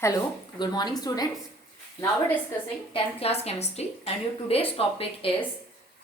Hello, good morning students. Now we're discussing 10th class chemistry and your today's topic is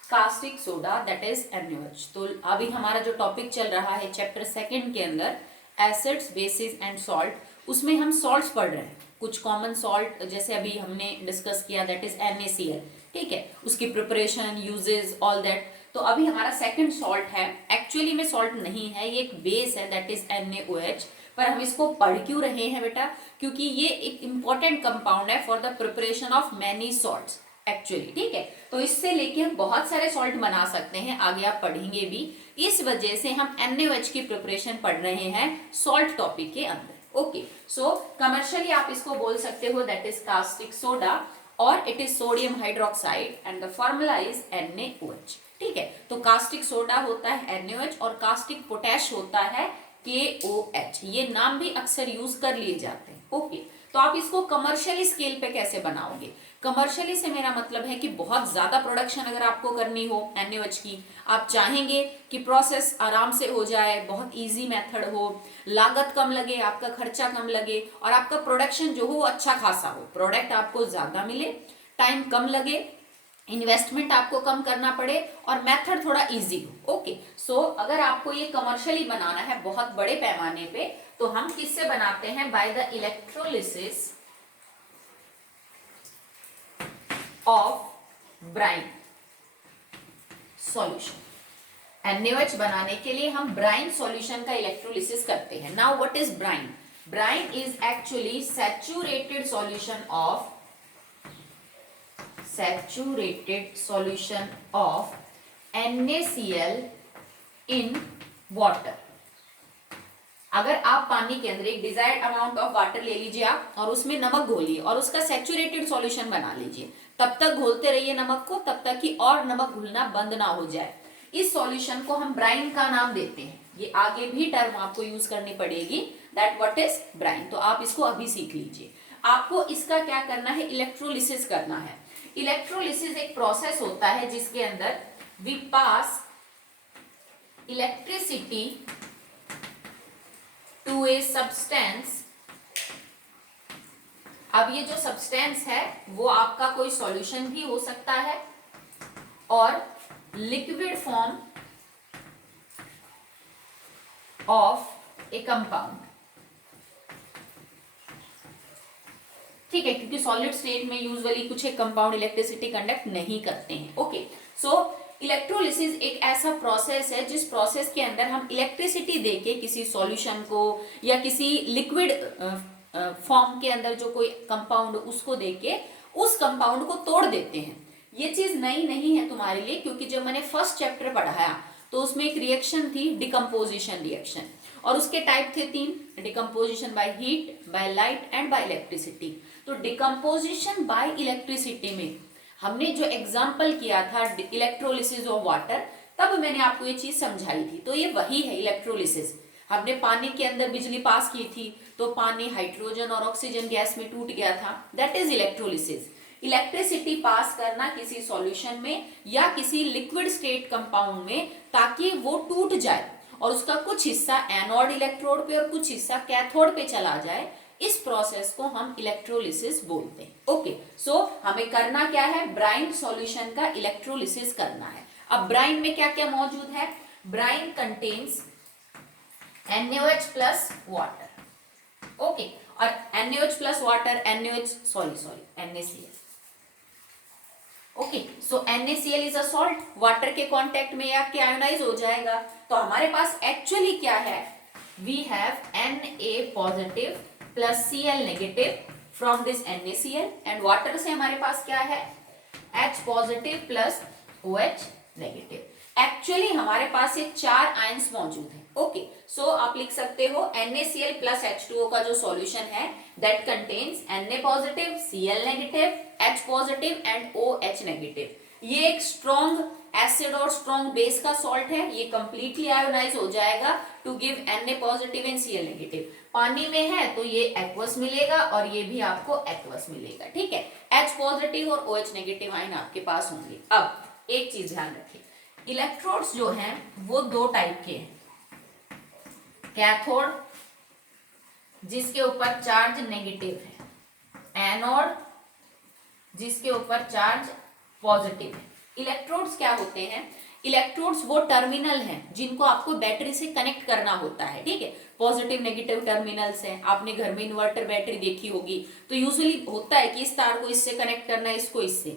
caustic soda that is NaOH. तो अभी हमारा जो topic चल रहा है चैप्टर सेकंड के अंदर एसिड्स बेसिस एंड सॉल्ट, उसमें हम सॉल्ट्स पढ़ रहे हैं। कुछ कॉमन सॉल्ट जैसे अभी हमने डिस्कस किया दैट इज NaCl, ठीक है, उसकी प्रिपरेशन, यूजेस, ऑल दैट। तो अभी हमारा सेकंड सॉल्ट है, एक्चुअली में सॉल्ट नहीं है, ये एक बेस है दैट इज NaOH। पर हम इसको पढ़ क्यों रहे हैं बेटा? क्योंकि ये एक इंपॉर्टेंट कंपाउंड है for the preparation of many salts actually, ठीक है। तो इससे लेके हम बहुत सारे सॉल्ट बना सकते हैं, आगे आप पढ़ेंगे भी। इस वजह से हम NaOH की प्रिपरेशन पढ़ रहे हैं सॉल्ट टॉपिक के अंदर। ओके, सो कमर्शियली आप इसको बोल सकते हो दैट इज कास्टिक सोडा और it is sodium hydroxide and the formula is NaOH, ठीक है। तो कास्टिक सोडा होता है NaOH और कास्टिक पोटैश होता है KOH। ये नाम भी अक्सर यूज कर लिए जाते हैं। ओके, तो आप इसको कमर्शियली स्केल पे कैसे बनाओगे? कमर्शियली से मेरा मतलब है कि बहुत ज्यादा प्रोडक्शन अगर आपको करनी हो NaOH की, आप चाहेंगे कि प्रोसेस आराम से हो जाए, बहुत इजी मेथड हो, लागत कम लगे, आपका खर्चा कम लगे और आपका प्रोडक्शन जो हो अच्छा खासा हो, प्रोडक्ट आपको ज्यादा मिले, टाइम कम लगे, इन्वेस्टमेंट आपको कम करना पड़े और मेथड थोड़ा इजी हो। ओके, सो अगर आपको ये कमर्शियली बनाना है बहुत बड़े पैमाने पे, तो हम किससे बनाते हैं? By the electrolysis of brine solution. NaOH बनाने के लिए हम ब्राइन सॉल्यूशन का इलेक्ट्रोलिसिस करते हैं। Now what is brine? Brine is actually saturated solution of saturated solution of NaCl in water। अगर आप पानी के अंदर एक डिजायर्ड अमाउंट ऑफ वाटर ले लीजिए आप और उसमें नमक घोलिए और उसका सैचुरेटेड सॉल्यूशन बना लीजिए, तब तक घोलते रहिए नमक को, तब तक कि और नमक घुलना बंद ना हो जाए। इस सॉल्यूशन को हम ब्राइन का नाम देते हैं। ये आगे भी टर्म आपको यूज करनी पड़ेगी, दैट व्हाट इज ब्राइन। तो आप इसको अभी सीख लीजिए। आपको इसका क्या करना है? इलेक्ट्रोलिसिस करना है। इलेक्ट्रोलिसिस एक प्रोसेस होता है जिसके अंदर we pass electricity to a substance. अब ये जो सब्सटेंस है वो आपका कोई सॉल्यूशन भी हो सकता है और liquid form of A compound, ठीक है, क्योंकि सॉलिड स्टेट में यूजुअली कुछ एक कंपाउंड इलेक्ट्रिसिटी कंडक्ट नहीं करते हैं। ओके, सो इलेक्ट्रोलिसिस एक ऐसा प्रोसेस है जिस प्रोसेस के अंदर हम इलेक्ट्रिसिटी देके किसी सॉल्यूशन को या किसी लिक्विड फॉर्म के अंदर जो कोई कंपाउंड उसको देके उस कंपाउंड को तोड़ देते हैं। ये चीज नई नहीं है तुम्हारे लिए, क्योंकि जब मैंने फर्स्ट चैप्टर पढ़ाया तो उसमें एक रिएक्शन थी डिकम्पोजिशन रिएक्शन, और उसके टाइप थे 3, decomposition by heat, by light and bye electricity. तो डिकम्पोजिशन बाय इलेक्ट्रिसिटी में हमने जो एग्जाम्पल किया था इलेक्ट्रोलिसिस ऑफ वाटर, तब मैंने आपको ये चीज समझाई थी। तो ये वही है इलेक्ट्रोलिसिस। हमने पानी के अंदर बिजली पास की थी तो पानी हाइड्रोजन और ऑक्सीजन गैस में टूट गया था, that is electrolysis. Electricity pass करना किसी सॉल्यूशन में या किसी लिक्विड स्टेट कंपाउंड में ताकि वो टूट जाए और उसका कुछ हिस्सा एनोड इलेक्ट्रोड पे और कुछ हिस्सा कैथोड पे चला जाए, इस प्रोसेस को हम इलेक्ट्रोलिसिस बोलते हैं। ओके, सो हमें करना क्या है? ब्राइन सॉल्यूशन का इलेक्ट्रोलिसिस करना है। अब ब्राइन में क्या क्या मौजूद है? Brine contains NaOH plus water. Okay, और NaOH plus water, NaCl। Okay, so NaCl is a salt, water के कांटेक्ट में आके आयोनाइज हो जाएगा। तो हमारे पास एक्चुअली क्या है? We have Na positive plus Cl negative from this NaCl and water से हमारे पास क्या है? H positive plus OH negative. Actually हमारे पास ये 4 आयंस मौजूद हैं। ओके, सो आप लिख सकते हो NaCl प्लस H2O का जो सॉल्यूशन है that contains Na positive, Cl negative, H positive and OH negative. ये एक स्ट्रॉन्ग एसिड और स्ट्रॉन्ग बेस का सॉल्ट है। ये कंप्लीटली आयोनाइज हो जाएगा to give Na positive and Cl negative. पानी में है तो ये एक्वस मिलेगा और ये भी आपको एक्वस मिलेगा, ठीक है। H पॉजिटिव और OH नेगेटिव आयन आपके पास होंगे। अब एक चीज ध्यान रखें, इलेक्ट्रोड्स जो हैं वो 2 टाइप के हैं। कैथोड जिसके ऊपर चार्ज नेगेटिव है, एनोड जिसके ऊपर चार्ज पॉजिटिव है। इलेक्ट्रोड्स क्या होते हैं? इलेक्ट्रोड्स वो टर्मिनल हैं जिनको आपको बैटरी से कनेक्ट करना होता है, ठीक है। पॉजिटिव नेगेटिव टर्मिनल्स हैं। आपने घर में इन्वर्टर बैटरी देखी होगी, तो यूजुअली होता है कि इस तार को इससे कनेक्ट करना है, इसको इससे।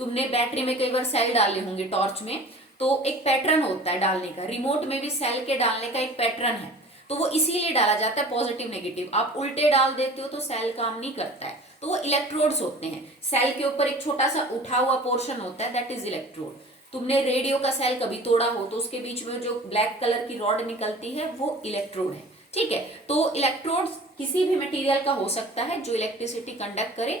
तुमने बैटरी में कई बार सेल डाले होंगे टॉर्च में, तो एक पैटर्न होता है डालने का। रिमोट में भी सेल के डालने का एक पैटर्न है, तो वो इसीलिए डाला जाता है पॉजिटिव नेगेटिव। आप उल्टे डाल देते हो तो सेल काम नहीं करता है। तो वो इलेक्ट्रोड्स होते हैं। सेल के ऊपर एक छोटा सा उठा हुआ पोर्शन होता है, दैट इज इलेक्ट्रोड। तुमने रेडियो का सेल कभी तोड़ा हो तो उसके बीच में जो ब्लैक कलर की रॉड निकलती है वो इलेक्ट्रोड है, ठीक है। तो इलेक्ट्रोड्स किसी भी मटेरियल का हो सकता है जो इलेक्ट्रिसिटी कंडक्ट करे।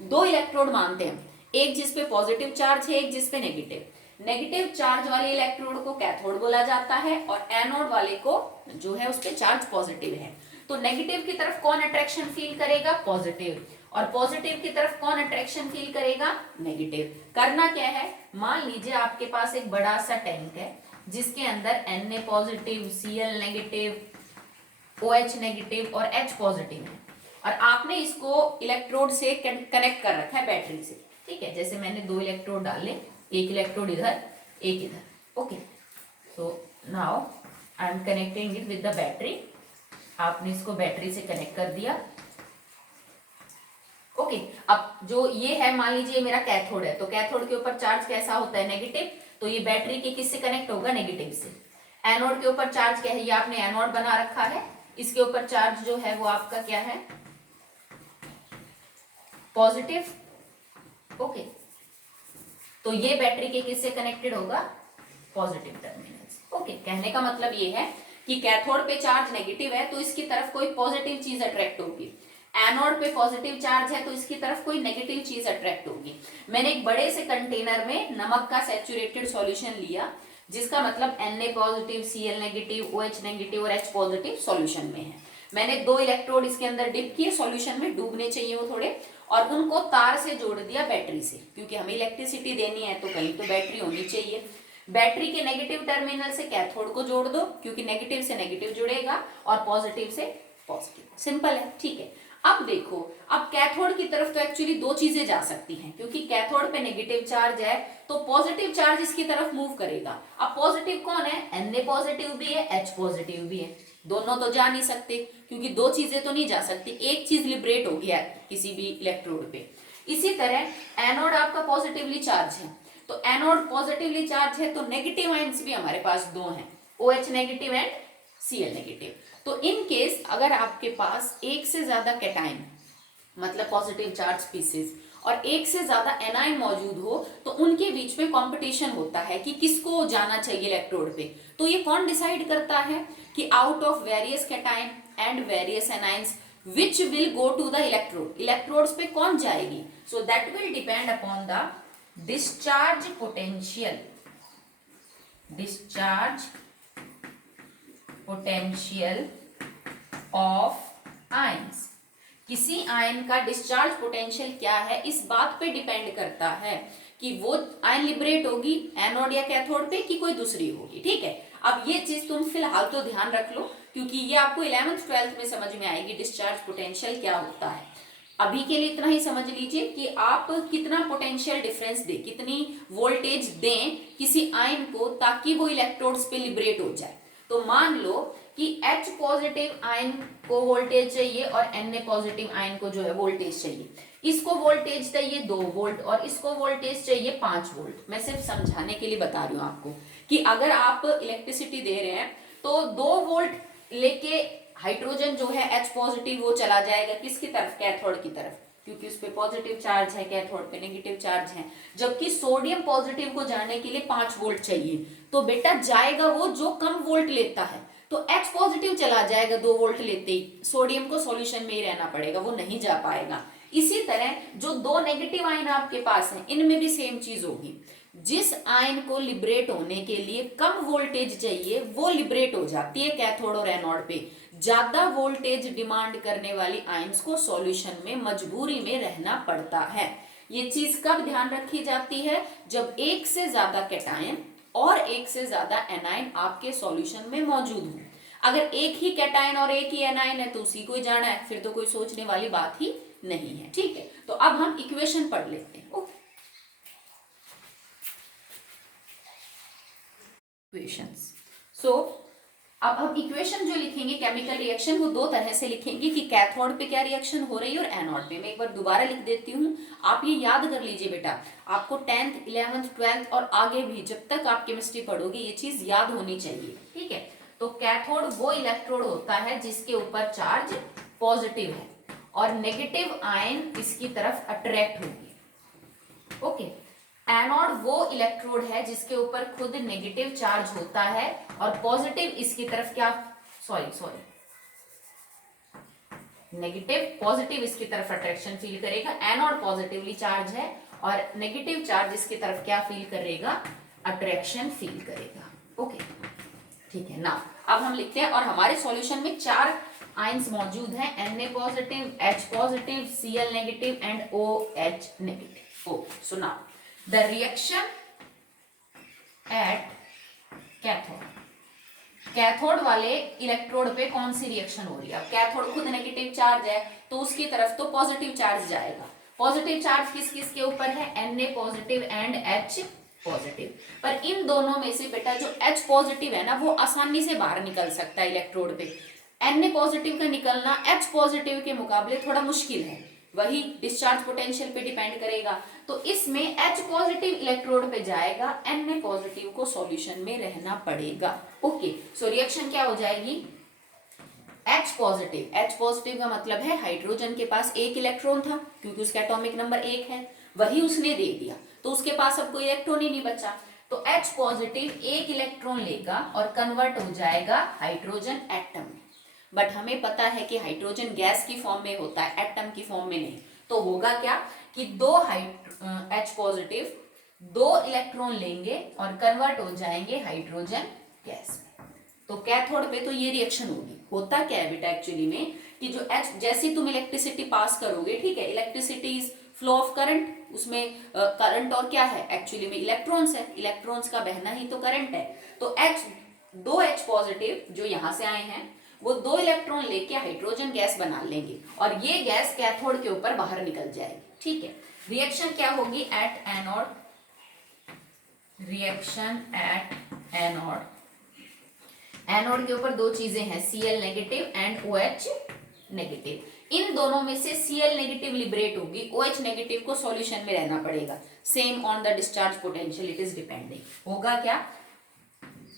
दो इलेक्ट्रोड मानते हैं, एक जिसपे पॉजिटिव चार्ज है, एक जिसपे नेगेटिव। नेगेटिव चार्ज वाले इलेक्ट्रोड को कैथोड बोला जाता है और एनोड वाले को जो है उसपे चार्ज पॉजिटिव है। तो नेगेटिव की तरफ कौन अट्रैक्शन फील करेगा? पॉजिटिव। और पॉजिटिव की तरफ कौन अट्रैक्शन फील करेगा? नेगेटिव। करना क्या है, मान लीजिए आपके पास एक बड़ा सा टैंक है जिसके अंदर Na positive, Cl negative, OH negative और H पॉजिटिव है, और आपने इसको इलेक्ट्रोड से कनेक्ट कर रखा है बैटरी से, ठीक है। जैसे मैंने दो इलेक्ट्रोड डाले, एक इलेक्ट्रोड इधर, एक इधर, okay. So now I am connecting it with the battery. आपने इसको बैटरी से कनेक्ट कर दिया, ओके। अब जो ये है, मान लीजिए मेरा कैथोड है, तो कैथोड के ऊपर चार्ज कैसा होता है? नेगेटिव। तो ये बैटरी के किससे कनेक्ट होगा? नेगेटिव से। एनोड के ऊपर चार्ज क्या है? ये आपने एनोड बना रखा है, इसके ऊपर चार्ज जो है वो आपका क्या है? Positive, okay. तो ये बैटरी के किससे कनेक्टेड होगा? पॉजिटिव टर्मिनल से, ओके। कहने का मतलब ये है कि कैथोड पे चार्ज नेगेटिव है तो इसकी तरफ कोई पॉजिटिव चीज अट्रैक्ट होगी। एनोड पे पॉजिटिव चार्ज है तो इसकी तरफ कोई नेगेटिव चीज अट्रैक्ट होगी। मैंने एक बड़े से कंटेनर में नमक का सैचुरेटेड सॉल्यूशन लिया, जिसका मतलब Na positive, Cl negative, OH negative और H पॉजिटिव सॉल्यूशन में है। मैंने दो इलेक्ट्रोड इसके अंदर डिप किए, सॉल्यूशन में डूबने चाहिए वो थोड़े, और उनको तार से जोड़ दिया बैटरी से, क्योंकि हमें इलेक्ट्रिसिटी देनी है तो कहीं तो बैटरी होनी चाहिए। बैटरी के नेगेटिव टर्मिनल से कैथोड को जोड़ दो, क्योंकि नेगेटिव से नेगेटिव जुड़ेगा और पॉजिटिव से पॉजिटिव। सिंपल है, ठीक है। अब देखो, अब कैथोड की तरफ तो एक्चुअली दो चीजें जा सकती हैं, क्योंकि कैथोड पे नेगेटिव चार्ज है तो पॉजिटिव चार्ज इसकी तरफ मूव करेगा। अब पॉजिटिव कौन है? Na पॉजिटिव भी है, H पॉजिटिव भी है। दोनों तो जा नहीं सकते, क्योंकि दो चीजें तो नहीं जा सकती, एक चीज लिबरेट होगी किसी भी इलेक्ट्रोड पे। इसी तरह एनोड आपका पॉजिटिवली चार्ज है, तो एनोड पॉजिटिवली चार्ज है तो नेगेटिव आयंस भी हमारे पास दो हैं, OH negative and Cl negative. तो इन केस अगर आपके पास एक से ज्यादा कैटायन, मतलब पॉजिटिव चार्ज स्पीसीज, और एक से ज्यादा एनायन मौजूद हो, तो उनके बीच में कंपटीशन होता है कि किसको जाना चाहिए इलेक्ट्रोड पे। तो ये कौन डिसाइड करता है? कि out of various cation and various anions which will go to the electrode, electrodes पे कौन जाएगी? So that will depend upon the discharge potential, discharge potential of ions. किसी आयन का डिस्चार्ज पोटेंशियल क्या है, इस बात पे डिपेंड करता है कि वो आयन लिबरेट होगी एनोड या कैथोड पे कि कोई दूसरी होगी, ठीक है। अब ये चीज तुम फिलहाल तो ध्यान रख लो, क्योंकि ये आपको 11th 12th में समझ में आएगी डिस्चार्ज पोटेंशियल क्या होता है। अभी के लिए इतना ही समझ लीजिए कि आप कितना पोटेंशियल डिफरेंस दें, कितनी वोल्टेज दें किसी आयन को, ताकि वो इलेक्ट्रोड्स पे लिबरेट हो जाए। तो मान लो कि H पॉजिटिव आयन को वोल्टेज चाहिए और Na पॉजिटिव आयन को जो है वोल्टेज चाहिए। इसको वोल्टेज चाहिए 2 वोल्ट और इसको वोल्टेज चाहिए 5 वोल्ट। मैं सिर्फ समझाने के लिए बता रही हूँ आपको कि अगर आप इलेक्ट्रिसिटी दे रहे हैं तो 2 वोल्ट लेके हाइड्रोजन जो है H पॉजिटिव वो चला जाएगा किसकी तरफ? कैथोड की तरफ, क्योंकि उस पे पॉजिटिव चार्ज है, कैथोड पे नेगेटिव चार्ज है। जबकि सोडियम पॉजिटिव को जाने के लिए 5 वोल्ट चाहिए, तो बेटा जाएगा वो जो कम वोल्ट लेता है। तो H पॉजिटिव चला जाएगा 2 वोल्ट लेते ही, सोडियम को सॉल्यूशन में ही रहना पड़ेगा, वो नहीं जा पाएगा। इसी तरह जो 2 नेगेटिव आयन आपके पास हैं, इनमें भी सेम चीज होगी। जिस आयन को लिबरेट होने के लिए कम वोल्टेज चाहिए वो लिबरेट हो जाती है कैथोड और एनोड पे। ज्यादा वोल्टेज डिमांड करने वाली आयंस को सॉल्यूशन में मजबूरी में रहना पड़ता है। ये चीज कब ध्यान रखी जाती है? जब एक से ज्यादा कैटायन और एक से ज्यादा एनायन आपके सॉल्यूशन में मौजूद हो। अगर एक ही कैटायन और एक ही एनायन है तो उसी को ही जाना है, फिर तो कोई सोचने वाली बात ही नहीं है। ठीक है, तो अब हम इक्वेशन पढ़ लेते हैं। Okay, equations. सो अब हम इक्वेशन जो लिखेंगे केमिकल रिएक्शन, वो दो तरह से लिखेंगे कि कैथोड पे क्या रिएक्शन हो रही है और एनोड पे। मैं एक बार दोबारा लिख देती हूँ, आप ये याद कर लीजिए बेटा, आपको 10th 11th 12th और आगे भी जब तक आप केमिस्ट्री पढ़ोगे ये चीज याद होनी चाहिए। ठीक है, तो कैथोड वो इलेक्ट्रोड होता है जिसके ऊपर चार्ज पॉजिटिव है और नेगेटिव आयन इसकी तरफ अट्रैक्ट होगी। ओके, एनोड वो इलेक्ट्रोड है जिसके ऊपर खुद नेगेटिव चार्ज होता है और पॉजिटिव इसकी तरफ क्या, सॉरी नेगेटिव पॉजिटिव इसकी तरफ अट्रैक्शन फील करेगा। एनोड पॉजिटिवली चार्ज है और नेगेटिव चार्ज इसकी तरफ क्या फील करेगा, अट्रैक्शन फील करेगा। ओके, ठीक है ना। अब हम लिखते हैं, और हमारे सॉल्यूशन में 4 आयंस मौजूद हैं, Na positive, H positive, Cl negative and OH negative. Okay, so now the reaction at cathode, cathode वाले इलेक्ट्रोड पे कौन सी रिएक्शन हो रही है। अब कैथोड खुद नेगेटिव चार्ज है तो उसकी तरफ तो पॉजिटिव चार्ज जाएगा। पॉजिटिव चार्ज किस किस के ऊपर है, Na positive and H positive. पर इन दोनों में से बेटा जो H पॉजिटिव है ना वो आसानी से बाहर निकल सकता है इलेक्ट्रोड पे। Na पॉजिटिव का निकलना H पॉजिटिव के मुकाबले थोड़ा मुश्किल है, वही डिस्चार्ज पोटेंशियल पे डिपेंड करेगा। तो इसमें H पॉजिटिव इलेक्ट्रोड पे जाएगा, Na पॉजिटिव को सॉल्यूशन में रहना पड़ेगा। ओके, सो रिएक्शन क्या हो जाएगी, H पॉजिटिव। H पॉजिटिव का मतलब है हाइड्रोजन के पास एक इलेक्ट्रॉन था क्योंकि उसका एटॉमिक नंबर 1 है, वही उसने दे दिया तो उसके पास अब कोई इलेक्ट्रॉन ही नहीं बचा। तो H पॉजिटिव एक इलेक्ट्रॉन लेगा और कन्वर्ट हो जाएगा हाइड्रोजन एटम में। बट हमें पता है कि हाइड्रोजन गैस की फॉर्म में होता है, एटम की फॉर्म में नहीं। तो होगा क्या कि H पॉजिटिव 2 इलेक्ट्रॉन लेंगे और कन्वर्ट हो जाएंगे हाइड्रोजन गैस में। तो कैथोड पे तो ये रिएक्शन होगी। होता क्या है बेटा एक्चुअली में कि जो H, जैसे तुम इलेक्ट्रिसिटी पास करोगे, ठीक है, electricity is flow of current, उसमें करंट और क्या है एक्चुअली में इलेक्ट्रॉन्स है, इलेक्ट्रॉन्स का बहना ही तो करंट है। तो 2 H पॉजिटिव जो यहां से आए हैं वो 2 इलेक्ट्रॉन लेके हाइड्रोजन गैस बना लेंगे और ये गैस कैथोड के ऊपर बाहर निकल जाएगी। ठीक है, रिएक्शन क्या होगी at anode, reaction at anode, anode के ऊपर 2 चीजें हैं, Cl negative and OH negative. इन दोनों में से Cl नेगेटिव लिबरेट होगी, OH नेगेटिव को सॉल्यूशन में रहना पड़ेगा। Same on the discharge potential it is depending. होगा क्या,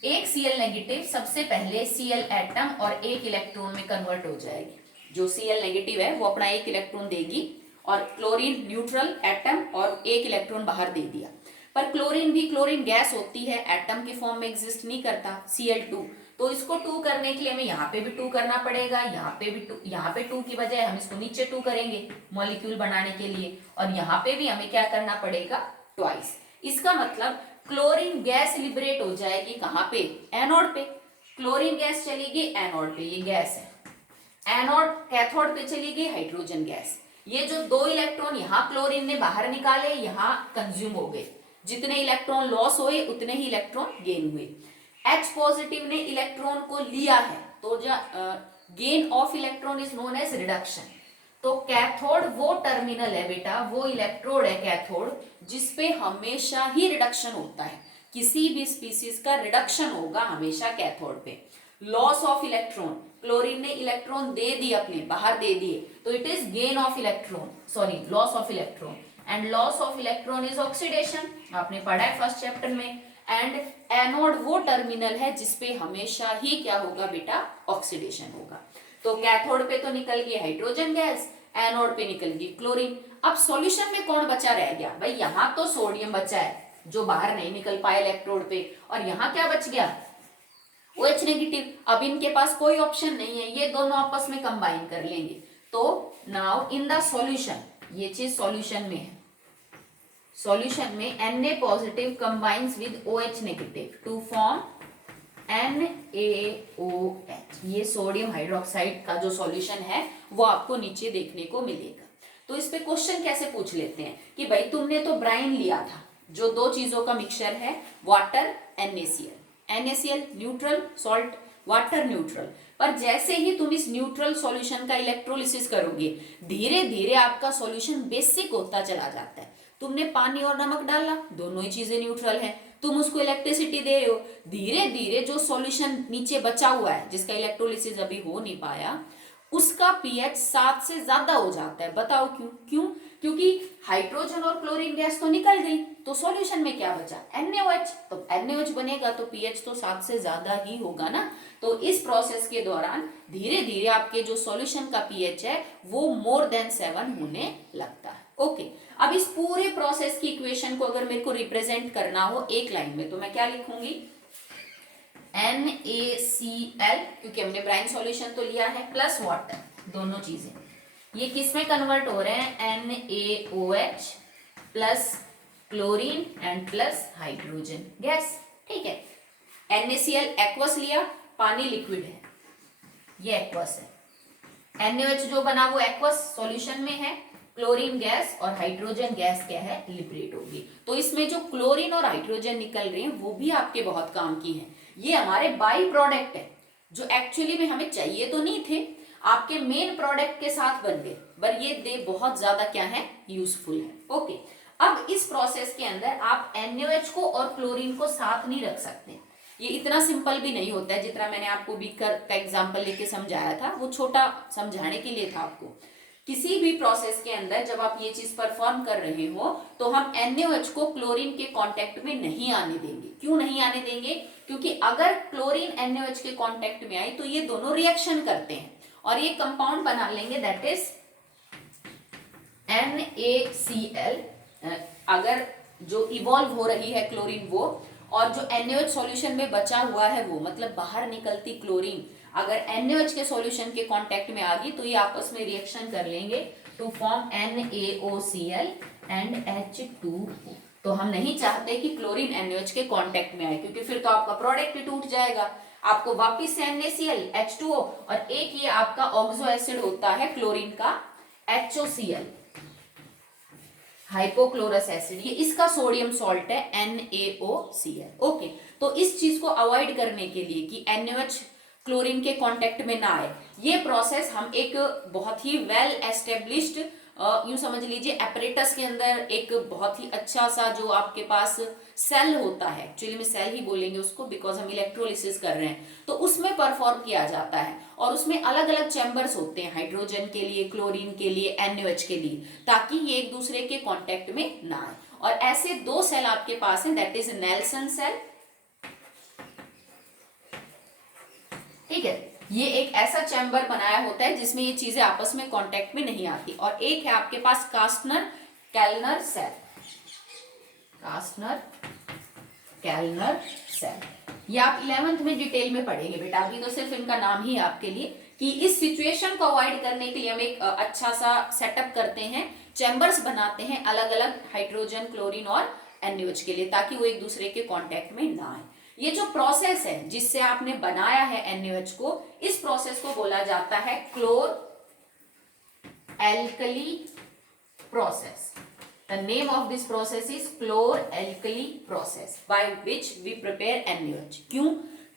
एक Cl नेगेटिव सबसे पहले Cl एटम और एक इलेक्ट्रॉन में कन्वर्ट हो जाएगी। जो Cl नेगेटिव है वो अपना एक इलेक्ट्रॉन देगी और क्लोरीन न्यूट्रल एटम और एक इलेक्ट्रॉन बाहर दे दिया। पर क्लोरीन भी क्लोरीन गैस होती है, एटम के फॉर्म में एग्जिस्ट नहीं करता, Cl2। तो इसको 2 करने के लिए हमें यहाँ पे भी 2 करना पड़ेगा, यहाँ पे भी 2, यहाँ पे 2 की बजाय हम इसको नीचे 2 करेंगे मॉलिक्यूल बनाने के लिए, और यहाँ पे भी हमें क्या करना पड़ेगा, ट्वाइस। इसका मतलब क्लोरीन गैस लिबरेट हो जाएगी कहाँ पे, एनोड पे। क्लोरीन गैस चलेगी एनोड पे, ये गैस है, एनोड कैथोड पे चलेगी हाइड्रोजन गैस। ये जो 2 इलेक्ट्रॉन यहाँ क्लोरीन ने बाहर निकाले यहाँ कंज्यूम हो गए, जितने इलेक्ट्रॉन लॉस हुए उतने ही इलेक्ट्रॉन गेन हुए। H पॉजिटिव ने इलेक्ट्रॉन को लिया है तो जो gain of electron is known as reduction. तो कैथोड वो टर्मिनल है बेटा, वो इलेक्ट्रोड है कैथोड जिसपे हमेशा ही रिडक्शन होता है। किसी भी स्पीसीज का रिडक्शन होगा हमेशा कैथोड पे। लॉस ऑफ इलेक्ट्रॉन, क्लोरीन ने इलेक्ट्रॉन दे दिए अपने बाहर दे दिए तो it is gain of electron, sorry loss of electron. And loss of electron is oxidation, आपने पढ़ा है फर्स्ट चैप्टर में। एंड एनोड वो टर्मिनल है जिसपे हमेशा ही क्या होगा बेटा, ऑक्सीडेशन होगा। तो कैथोड पे तो निकल गई हाइड्रोजन गैस, एनोड पे निकल गई क्लोरीन। अब सॉल्यूशन में कौन बचा रह गया भाई, यहाँ तो सोडियम बचा है जो बाहर नहीं निकल पाया इलेक्ट्रोड पे, और यहाँ क्या बच गया, OH नेगेटिव। अब इनके पास कोई ऑप्शन नहीं है, ये दोनों आपस में कंबाइन कर लेंगे। तो नाउ इन द सॉल्यूशन, ये चीज सॉल्यूशन में है, सॉल्यूशन में Na positive combines with OH negative to form NaOH। ये सोडियम हाइड्रोक्साइड का जो सॉल्यूशन है वो आपको नीचे देखने को मिलेगा। तो इस पे क्वेश्चन कैसे पूछ लेते हैं कि भाई तुमने तो ब्राइन लिया था जो 2 चीजों का मिक्सचर है, water NaCl, NaCl neutral salt water neutral. पर जैसे ही तुम इस न्यूट्रल सॉल्यूशन का इलेक्ट्रोलिसिस करोगे, धीरे धीरे आपका सॉल्यूशन बेसिक होता चला जाता है। तुमने पानी और नमक डाला, दोनों ही चीजें न्यूट्रल हैं, तुम उसको इलेक्ट्रिसिटी दे रहे हो, धीरे धीरे जो सॉल्यूशन नीचे बचा हुआ है जिसका इलेक्ट्रोलिसिस अभी हो नहीं पाया, उसका पीएच 7 से ज्यादा हो जाता है। बताओ क्यों? क्यों? क्योंकि हाइड्रोजन और क्लोरीन गैस तो निकल गई, तो सॉल्यूशन में क्या बचा? NaOH। तो NaOH बनेगा तो पीएच तो 7 से ज्यादा ही होगा ना। तो इस प्रोसेस के दौरान धीरे धीरे आपके जो सॉल्यूशन का पीएच है वो मोर देन 7 होने लगता है। ओके, अब इस पूरे प्रोसेस की इक्वेशन को अगर मेरे को रिप्रेजेंट करना हो एक लाइन में, तो मैं क्या लिखूंगी? NaCl, क्योंकि हमने ब्राइन सॉल्यूशन तो लिया है, प्लस वाटर, दोनों चीजें ये किस में कन्वर्ट हो रहे हैं? NaOH plus chlorine and plus hydrogen gas. ठीक है, NaCl एक्वस लिया, पानी लिक्विड है, ये एक्वस है। NaOH जो बना वो एक्वस सॉल्यूशन में है, क्लोरीन गैस और हाइड्रोजन गैस क्या है? लिबरेट होगी। तो इसमें जो क्लोरीन और हाइड्रोजन निकल रहे हैं वो भी आपके बहुत काम की है। ये हमारे बाई प्रोडक्ट है जो एक्चुअली में हमें चाहिए तो नहीं थे, आपके मेन प्रोडक्ट के साथ बन गए, पर ये दे बहुत ज्यादा क्या है? यूजफुल है। ओके, अब इस प्रोसेस के अंदर आप NaOH को और क्लोरीन को साथ नहीं रख सकते। ये इतना सिंपल भी नहीं होता है जितना मैंने आपको बीकर का एग्जाम्पल लेके समझाया था, वो छोटा समझाने के लिए था आपको। किसी भी प्रोसेस के अंदर जब आप ये चीज परफॉर्म कर रहे हो तो हम NaOH को क्लोरीन के कांटेक्ट में नहीं आने देंगे। क्यों नहीं आने देंगे? क्योंकि अगर क्लोरीन NaOH के कांटेक्ट में आई तो ये दोनों रिएक्शन करते हैं और ये कंपाउंड बना लेंगे, दैट इज NaCl। अगर जो इवॉल्व हो रही है क्लोरीन वो, और जो NaOH सॉल्यूशन में बचा हुआ है वो, मतलब बाहर निकलती क्लोरीन अगर NaOH के सॉल्यूशन के कांटेक्ट में आ गई तो ये आपस में रिएक्शन कर लेंगे to form NaOCl and H2O। तो हम नहीं चाहते कि क्लोरीन NaOH के कांटेक्ट में आए, क्योंकि फिर तो आपका प्रोडक्ट ही टूट जाएगा। आपको वापिस से NaCl H2O और एक ये आपका ऑक्सो एसिड होता है क्लोरीन का HOCl, हाइपोक्लोरस एसिड, ये इसका सोडियम सॉल्ट है NaOCl। ओके, तो इस चीज को अवॉइड करने के लिए कि NaOH क्लोरीन के कांटेक्ट में ना आए, ये प्रोसेस हम एक बहुत ही वेल एस्टेब्लिश्ड यूं समझ लीजिए एपरेटस के अंदर एक बहुत ही अच्छा सा जो आपके पास सेल होता है, एक्चुअली में सेल ही बोलेंगे उसको बिकॉज हम इलेक्ट्रोलिसिस कर रहे हैं, तो उसमें परफॉर्म किया जाता है और उसमें अलग अलग चैम्बर्स होते हैं, हाइड्रोजन के लिए, क्लोरीन के लिए, NaOH के लिए, ताकि ये एक दूसरे के कॉन्टेक्ट में ना आए। और ऐसे दो सेल आपके पास है, दैट इज नेल्सन सेल। ठीक है, ये एक ऐसा चैम्बर बनाया होता है जिसमें ये चीजें आपस में कांटेक्ट में नहीं आती। और एक है आपके पास कास्टनर कैल्नर सेल, कास्टनर कैल्नर सेल। ये आप 11th में डिटेल में पढ़ेंगे बेटा, अभी तो सिर्फ इनका नाम ही आपके लिए कि इस सिचुएशन को अवॉइड करने के लिए हम एक अच्छा सा सेटअप करते हैं, चैम्बर्स बनाते हैं अलग अलग हाइड्रोजन, क्लोरीन और NaOH के लिए, ताकि वो एक दूसरे के कांटेक्ट में ना आए। ये जो प्रोसेस है जिससे आपने बनाया है NaOH को, इस प्रोसेस को बोला जाता है chlor alkali process. The name of this process is chlor alkali process by which we prepare NaOH। क्यों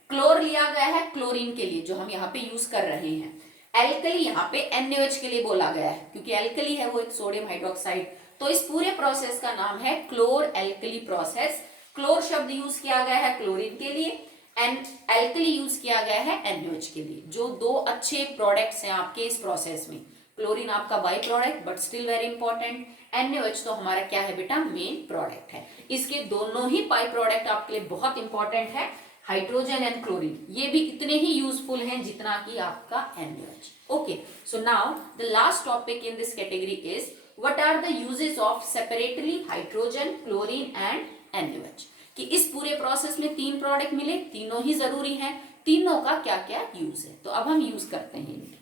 क्लोर लिया गया है? क्लोरीन के लिए जो हम यहाँ पे यूज कर रहे हैं। एल्कली यहाँ पे NaOH के लिए बोला गया है क्योंकि एल्कली है वो एक सोडियम हाइड्रोक्साइड। तो इस पूरे प्रोसेस का नाम है क्लोर एल्कली प्रोसेस। क्लोर शब्द यूज किया गया है क्लोरीन के लिए एंड एल्कली यूज किया गया है NaOH के लिए। जो दो अच्छे प्रोडक्ट्स हैं आपके इस प्रोसेस में, क्लोरीन आपका by product but still very important, NaOH तो हमारा क्या है बेटा? मेन प्रोडक्ट है। इसके दोनों ही बाई प्रोडक्ट आपके लिए बहुत इंपॉर्टेंट है, हाइड्रोजन एंड क्लोरीन, ये भी इतने ही यूजफुल हैं जितना कि आपका NaOH। Okay, so now the last topic in this category is what are the uses of separately hydrogen, chlorine and NaOH। कि इस पूरे प्रोसेस में तीन प्रोडक्ट मिले, तीनों ही जरूरी हैं, तीनों का क्या क्या यूज है, तो अब हम यूज करते हैं।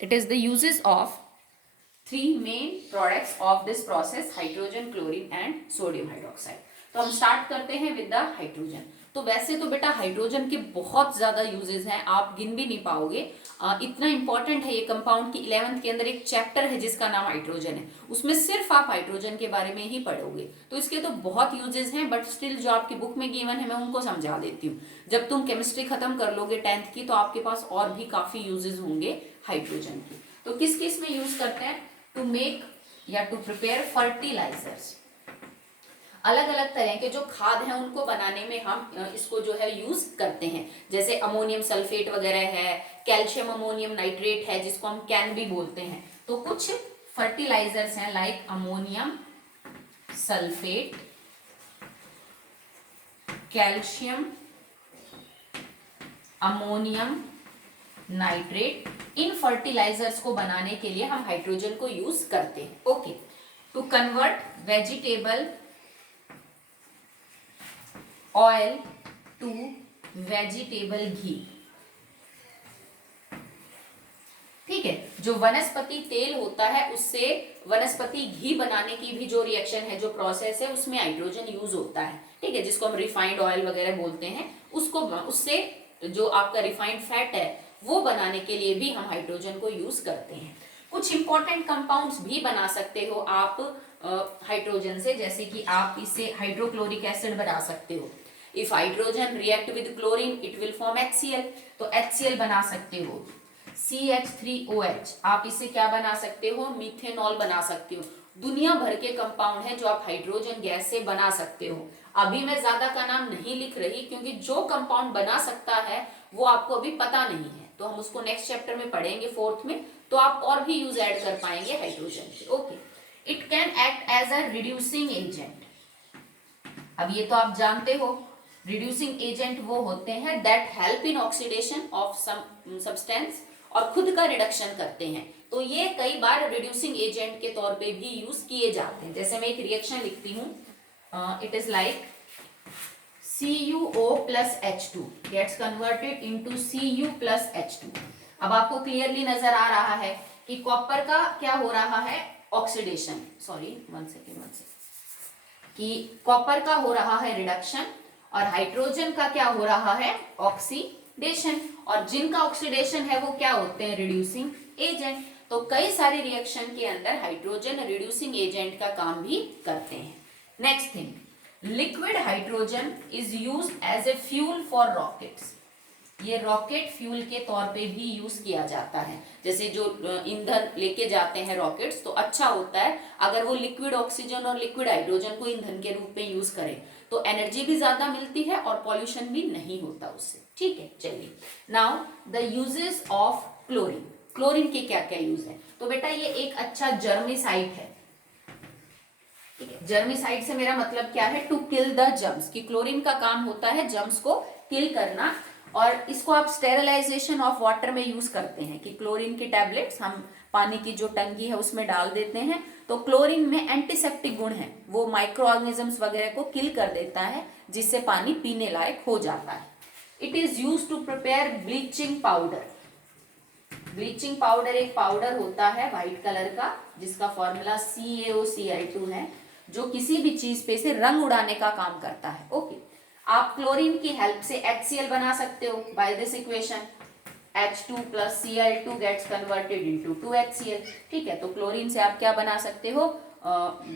It is the uses of three main products of this process, hydrogen, chlorine and sodium hydroxide. तो हम स्टार्ट करते हैं विद द हाइड्रोजन। तो वैसे तो बेटा हाइड्रोजन के बहुत ज्यादा यूजेस हैं, आप गिन भी नहीं पाओगे। इतना इंपॉर्टेंट है ये कंपाउंड कि 11th के अंदर एक चैप्टर है जिसका नाम हाइड्रोजन है, उसमें सिर्फ आप हाइड्रोजन के बारे में ही पढ़ोगे। तो इसके तो बहुत यूजेस हैं, बट स्टिल जो आपकी बुक में गिवन है मैं उनको समझा देती हूँ। जब तुम केमिस्ट्री खत्म कर लोगे 10th की, तो आपके पास और भी काफी यूजेस होंगे हाइड्रोजन के। तो किस किस में यूज करते हैं? टू मेक या टू प्रिपेयर फर्टिलाइजर्स, अलग अलग तरह के जो खाद हैं उनको बनाने में हम इसको जो है यूज करते हैं। जैसे अमोनियम सल्फेट वगैरह है, कैल्शियम अमोनियम नाइट्रेट है जिसको हम कैन भी बोलते हैं। तो कुछ फर्टिलाइजर्स हैं like ammonium sulphate, calcium ammonium nitrate, इन फर्टिलाइजर्स को बनाने के लिए हम हाइड्रोजन को यूज करते हैं। Okay, to convert vegetable oil to vegetable ghee, ठीक है। जो वनस्पति तेल होता है उससे वनस्पति घी बनाने की भी जो रिएक्शन है, जो प्रोसेस है, उसमें हाइड्रोजन यूज होता है, ठीक है, जिसको हम रिफाइंड ऑयल वगैरह बोलते हैं। उसको उससे जो आपका रिफाइंड फैट है वो बनाने के लिए भी हम हाइड्रोजन को यूज करते हैं। कुछ इंपॉर्टेंट कंपाउंड्स भी बना सकते हो आप हाइड्रोजन से, जैसे कि आप इससे हाइड्रोक्लोरिक एसिड बना सकते हो। If hydrogen react with chlorine it will form HCl, तो HCl बना सकते हो। CH3OH, आप इससे क्या बना सकते हो? मिथेनॉल बना सकते हो। दुनिया भर के कंपाउंड है जो आप हाइड्रोजन गैस से बना सकते हो। अभी मैं ज्यादा का नाम नहीं लिख रही क्योंकि जो कंपाउंड बना सकता है वो आपको अभी पता नहीं है, तो हम उसको नेक्स्ट चैप्टर में पढ़ेंगे 4th में, तो आप और भी यूज ऐड कर पाएंगे हाइड्रोजन के। Okay, it can act as a reducing agent. अब ये तो आप जानते हो, रिड्यूसिंग एजेंट वो होते हैं that help in oxidation of some substance, और खुद का रिडक्शन करते हैं। तो ये कई बार रिड्यूसिंग एजेंट के तौर पे भी यूज किए जाते हैं। जैसे मैं एक रिएक्शन लिखती हूँ, it is like CuO plus H2 gets converted into Cu plus H2। अब आपको क्लियरली नजर आ रहा है कि कॉपर का क्या हो रहा है? ऑक्सीडेशन, सॉरी वन सेकेंड, कि कॉपर का हो रहा है रिडक्शन और हाइड्रोजन का क्या हो रहा है? ऑक्सीडेशन। और जिनका ऑक्सीडेशन है वो क्या होते हैं? Reducing agent. तो कई सारे रिएक्शन के अंदर हाइड्रोजन रिड्यूसिंग एजेंट का काम भी करते हैं। Next thing, liquid hydrogen is used as a fuel for rockets. ये रॉकेट फ्यूल के तौर पे भी यूज किया जाता है। जैसे जो ईंधन लेके जाते हैं रॉकेट्स, तो अच्छा होता है अगर वो लिक्विड ऑक्सीजन और लिक्विड हाइड्रोजन को ईंधन के रूप में यूज करें, तो एनर्जी भी ज्यादा मिलती है और पॉल्यूशन भी नहीं होता उससे, ठीक है। चलिए, now the uses of chlorine. Chlorine के क्या क्या यूज है? तो बेटा ये एक अच्छा जर्मिसाइड है, ठीक है। जर्मिसाइड से मेरा मतलब क्या है? टू किल द जर्म्स, कि क्लोरीन का काम होता है जर्म्स को किल करना। और इसको आप स्टेरिलाइजेशन ऑफ वाटर में यूज करते हैं, कि क्लोरीन की टैबलेट्स हम पानी की जो टंकी है उसमें डाल देते हैं, तो क्लोरीन में एंटीसेप्टिक गुण है, वो माइक्रो ऑर्गेनिजम्स वगैरह को किल कर देता है, जिससे पानी पीने लायक हो जाता है। It is use to prepare bleaching powder. Bleaching powder एक पाउडर होता है व्हाइट कलर का, जिसका फॉर्मूला CaOCl2 है, जो किसी भी चीज पे से रंग उड़ाने का काम करता है। ओके, आप क्लोरीन की हेल्प से HCl बना सकते हो by this equation, H2 plus Cl2 gets converted into 2HCl, ठीक है। तो क्लोरीन से आप क्या बना सकते हो?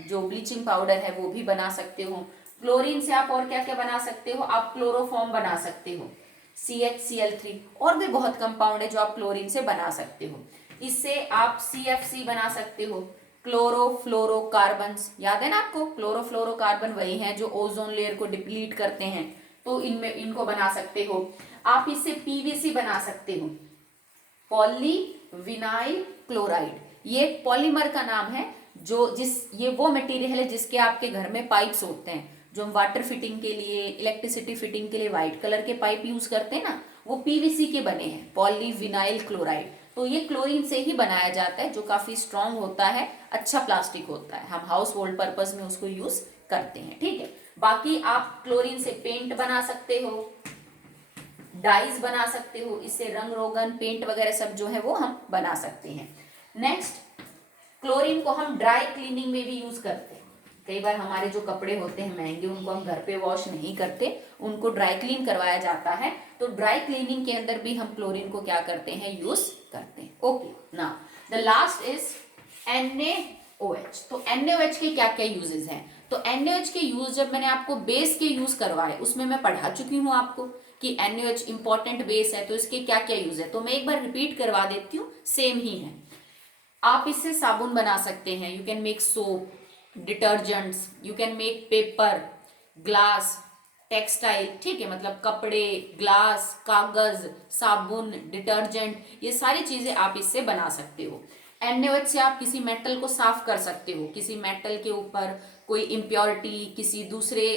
जो ब्लीचिंग पाउडर है वो भी बना सकते हो। क्लोरीन से आप और क्या क्या बना सकते हो? आप क्लोरोफॉर्म बना सकते हो, CHCl3, और भी बहुत कंपाउंड है जो आप क्लोरीन से बना सकते हो। इससे आप CFC बना सकते हो, क्लोरोफ्लोरोकार्बन्स, याद है ना आपको? क्लोरोफ्लोरोकार्बन वही हैं जो ओजोन लेयर को डिप्लीट करते हैं, तो इनमें इनको बना सकते हो। आप इससे PVC बना सकते हो, पॉलीविनाइल क्लोराइड। ये पॉलीमर का नाम है, ये वो मटेरियल है जिसके आपके घर में पाइप्स होते हैं, जो हम वाटर फिटिंग के लिए, इलेक्ट्रिसिटी फिटिंग के लिए व्हाइट कलर के पाइप यूज करते हैं ना, वो PVC के बने हैं, पॉलीविनाइल क्लोराइड। तो ये क्लोरीन से ही बनाया जाता है, जो काफी स्ट्रॉन्ग होता है, अच्छा प्लास्टिक होता है, हम हाउस होल्ड पर्पज में उसको यूज करते हैं, ठीक है। बाकी आप क्लोरीन से पेंट बना सकते हो, डाइज बना सकते हो, इससे रंग रोगन पेंट वगैरह सब जो है वो हम बना सकते हैं। नेक्स्ट, क्लोरीन को हम ड्राई क्लीनिंग में भी यूज करते हैं। कई बार हमारे जो कपड़े होते हैं महंगे, उनको हम घर पे वॉश नहीं करते, उनको ड्राई क्लीन करवाया जाता है। तो ड्राई क्लीनिंग के अंदर भी हम क्लोरीन को क्या करते हैं, यूज करते हैं। Okay, now the last is NaOH। तो NaOH के क्या क्या यूजेस हैं? तो NaOH के यूज जब मैंने आपको बेस के यूज करवाए उसमें मैं पढ़ा चुकी हूँ आपको कि NaOH इंपॉर्टेंट बेस है, तो इसके क्या क्या यूज है। तो मैं एक बार रिपीट करवा देती हूँ, सेम ही है। आप इससे साबुन बना सकते हैं, you can make soap, detergents, you can make paper, glass, textile, ठीक है, मतलब कपड़े, ग्लास, कागज, साबुन, डिटर्जेंट, ये सारी चीजें आप इससे बना सकते हो। NaOH से आप किसी मेटल को साफ कर सकते हो, किसी मेटल के ऊपर कोई इम्प्योरिटी, किसी दूसरे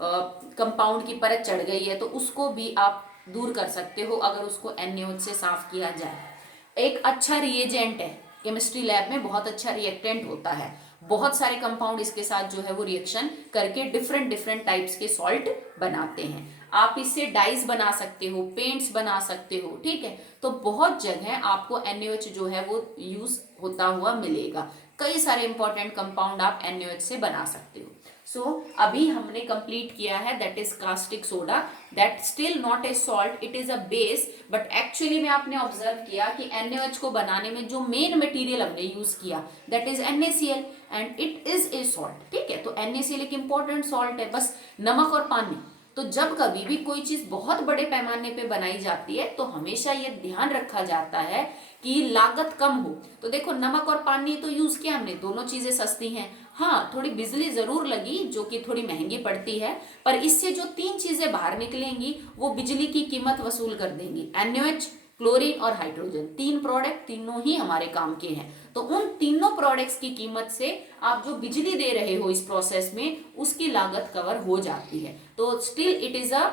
कंपाउंड की परत चढ़ गई है तो उसको भी आप दूर कर सकते हो अगर उसको NaOH से साफ किया जाए। एक अच्छा रिएजेंट है, केमिस्ट्री लैब में बहुत अच्छा रिएक्टेंट होता है, बहुत सारे कंपाउंड इसके साथ जो है वो रिएक्शन करके डिफरेंट डिफरेंट टाइप्स के सॉल्ट बनाते हैं। आप इससे डाइस बना सकते हो, पेंट्स बना सकते हो, ठीक है। तो बहुत जगह आपको NaOH जो है वो यूज होता हुआ मिलेगा। कई सारे इंपॉर्टेंट कंपाउंड आप NaOH से बना सकते हो। सो अभी हमने कंप्लीट किया है, that is caustic soda, that still not a salt, it is a base, but actually में आपने ऑब्जर्व किया कि NaOH को बनाने में जो मेन मटेरियल हमने यूज किया that is NaCl and it is a salt, ठीक है। तो NaCl एक इंपॉर्टेंट सॉल्ट है, बस नमक और पानी। तो जब कभी भी कोई चीज बहुत बड़े पैमाने पे बनाई जाती है तो हमेशा ये ध्यान रखा जाता है कि लागत कम हो। तो देखो नमक और पानी तो यूज किया हमने, दोनों चीजें सस्ती हैं, हाँ थोड़ी बिजली जरूर लगी जो कि थोड़ी महंगी पड़ती है, पर इससे जो तीन चीजें बाहर निकलेंगी वो बिजली की कीमत वसूल कर देंगी। NaOH, क्लोरीन और हाइड्रोजन, तीन प्रोडक्ट, तीनों ही हमारे काम के हैं। तो उन तीनों प्रोडक्ट्स की कीमत से आप जो बिजली दे रहे हो इस प्रोसेस में उसकी लागत कवर हो जाती है। तो still it is a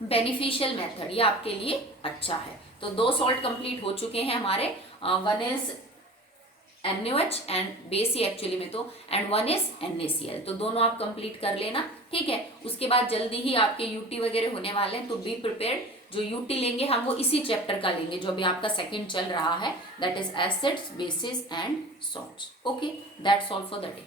beneficial method, ये आपके लिए अच्छा है। तो दो सॉल्ट कंप्लीट हो चुके हैं हमारे, one is NaOH and base he actually में तो, एंड वन इज NaCl। तो दोनों आप कंप्लीट कर लेना, ठीक है। उसके बाद जल्दी ही आपके यूटी वगैरह होने वाले हैं, तो बी प्रिपेयर्ड। जो यूटी लेंगे हम वो इसी चैप्टर का लेंगे जो अभी आपका सेकंड चल रहा है, that is acids, basis and salts. Okay, that's all for the day.